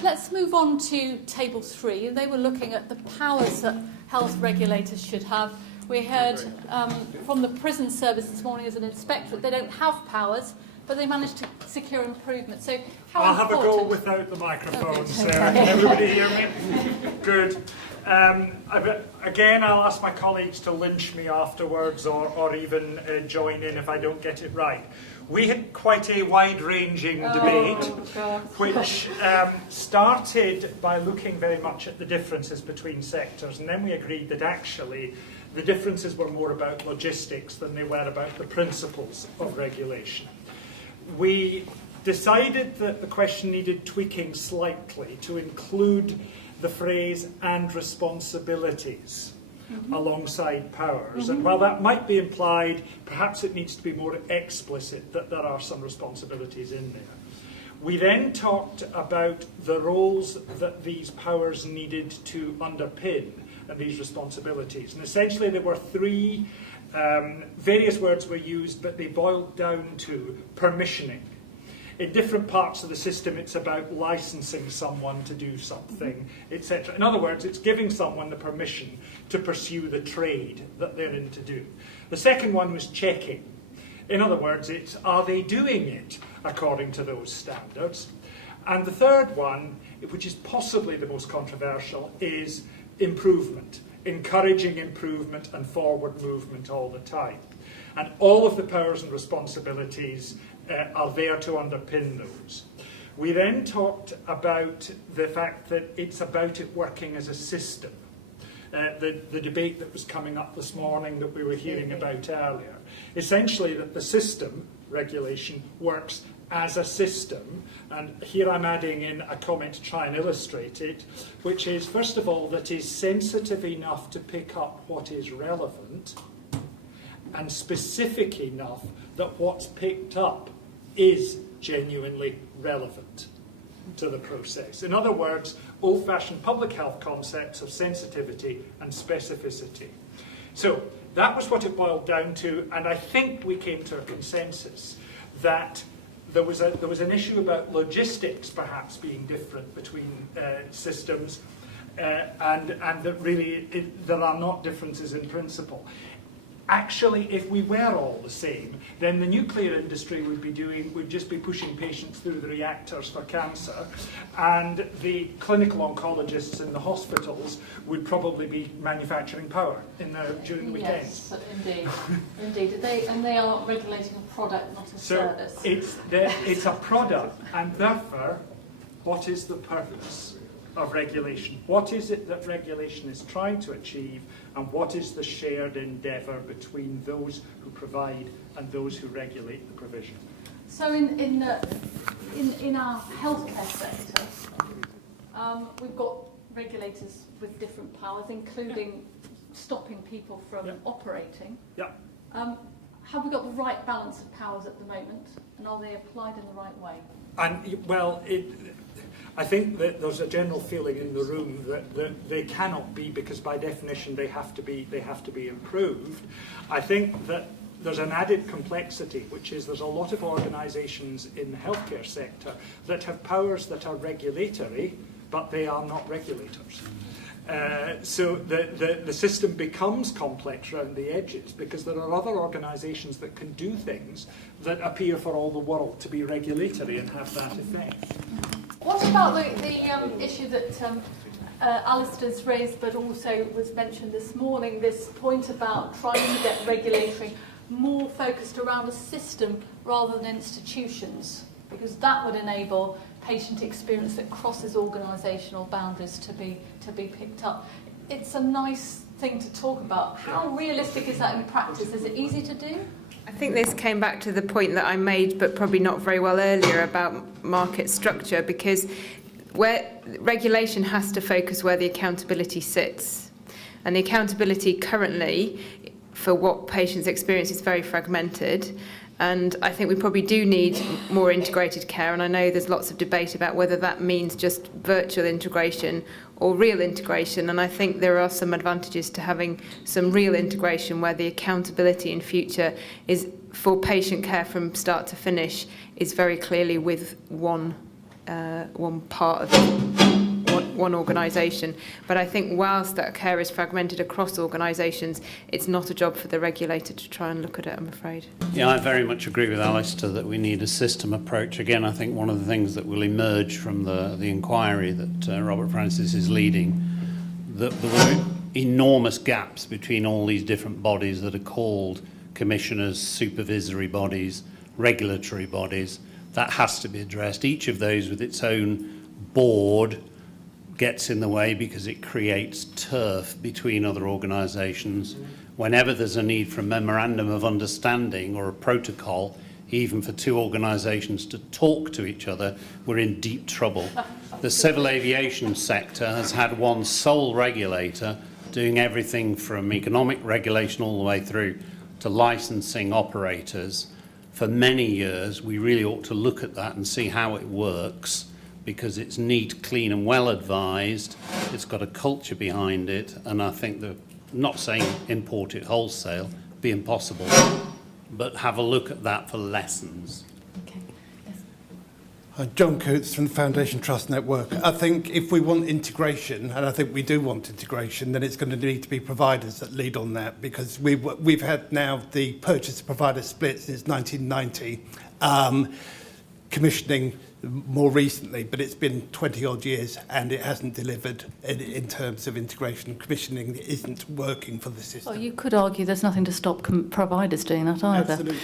Let's move on to Table 3. They were looking at the powers that health regulators should have. We heard from the prison service this morning as an inspector that they don't have powers, but they managed to secure improvement. So how I'll have a go important... without the microphone, Okay. Sarah. Can everybody hear me? Good. Again, I'll ask my colleagues to lynch me afterwards or even join in if I don't get it right. We had quite a wide-ranging debate, which started by looking very much at the differences between sectors, and then we agreed that actually the differences were more about logistics than they were about the principles of regulation. We decided that the question needed tweaking slightly to include the phrase "and responsibilities" alongside powers. And while that might be implied, perhaps it needs to be more explicit that there are some responsibilities in there. We then talked about the roles that these powers needed to underpin and these responsibilities. And essentially there were three, various words were used, but they boiled down to permissioning. In different parts of the system, it's about licensing someone to do something, etc. In other words, it's giving someone the permission to pursue the trade that they're in to do. The second one was checking. In other words, it's are they doing it according to those standards? And the third one, which is possibly the most controversial, is improvement, encouraging improvement and forward movement all the time. And all of the powers and responsibilities are there to underpin those. We then talked about the fact that it's about it working as a system. The debate that was coming up this morning that we were hearing about earlier. Essentially that the system, regulation, works as a system, and here I'm adding in a comment to try and illustrate it, which is, first of all, that is sensitive enough to pick up what is relevant, and specific enough that what's picked up is genuinely relevant to the process. In other words, old-fashioned public health concepts of sensitivity and specificity. So that was what it boiled down to, and I think we came to a consensus that there was an issue about logistics perhaps being different between systems, and that really there are not differences in principle. Actually, if we were all the same, then the nuclear industry would just be pushing patients through the reactors for cancer, and the clinical oncologists in the hospitals would probably be manufacturing power during the weekends. Yes, indeed, indeed. They are regulating a product, not a service. So it's a product, and therefore, what is the purpose of regulation? What is it that regulation is trying to achieve, and what is the shared endeavour between those who provide and those who regulate the provision? So in our healthcare sector, we've got regulators with different powers, including stopping people from operating. Yeah. Have we got the right balance of powers at the moment, and are they applied in the right way? And well, I think that there's a general feeling in the room that they cannot be, because by definition they have to be improved. I think that there's an added complexity, which is there's a lot of organisations in the healthcare sector that have powers that are regulatory, but they are not regulators. So the system becomes complex around the edges because there are other organisations that can do things that appear for all the world to be regulatory and have that effect. What about the issue that Alistair's raised, but also was mentioned this morning, this point about trying to get regulatory more focused around a system rather than institutions, because that would enable patient experience that crosses organisational boundaries to be picked up. It's a nice thing to talk about. How realistic is that in practice? Is it easy to do? I think this came back to the point that I made, but probably not very well earlier, about market structure, because where regulation has to focus where the accountability sits. And the accountability currently for what patients experience is very fragmented. And I think we probably do need more integrated care, and I know there's lots of debate about whether that means just virtual integration or real integration, and I think there are some advantages to having some real integration where the accountability in future is for patient care from start to finish is very clearly with one one part of one organisation. But I think whilst that care is fragmented across organisations, it's not a job for the regulator to try and look at it, I'm afraid. Yeah, I very much agree with Alistair that we need a system approach. Again, I think one of the things that will emerge from the inquiry that Robert Francis is leading, that there were enormous gaps between all these different bodies that are called commissioners, supervisory bodies, regulatory bodies. That has to be addressed. Each of those with its own board gets in the way because it creates turf between other organisations. Whenever there's a need for a memorandum of understanding or a protocol, even for two organisations to talk to each other, we're in deep trouble. The civil aviation sector has had one sole regulator doing everything from economic regulation all the way through to licensing operators. For many years, we really ought to look at that and see how it works, because it's neat, clean and well advised. It's got a culture behind it, and I think that, not saying import it wholesale, be impossible, but have a look at that for lessons. Okay. John Coates from the Foundation Trust Network. I think if we want integration, and I think we do want integration, then it's going to need to be providers that lead on that, because we've had now the purchase provider split since 1990, commissioning more recently, but it's been 20 odd years and it hasn't delivered in terms of integration. Commissioning isn't working for the system. Well, you could argue there's nothing to stop providers doing that either. Absolutely.